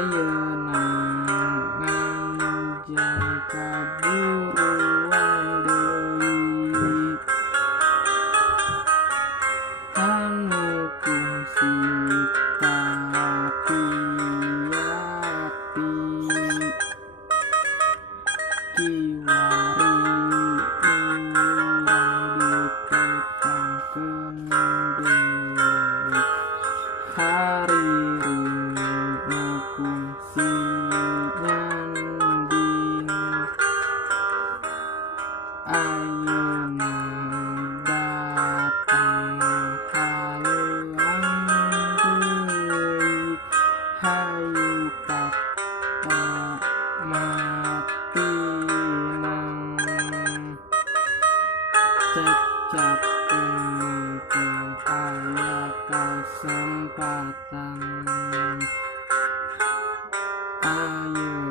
ayeuna nganjang kaburuan deui anu kungsi tapi kiwari urang ditepangkeun deui harireung nu kungsi nyanding ayeuna datang haleuang deui hayu kata mati cecapkeun teu aya kasempatan ayeuna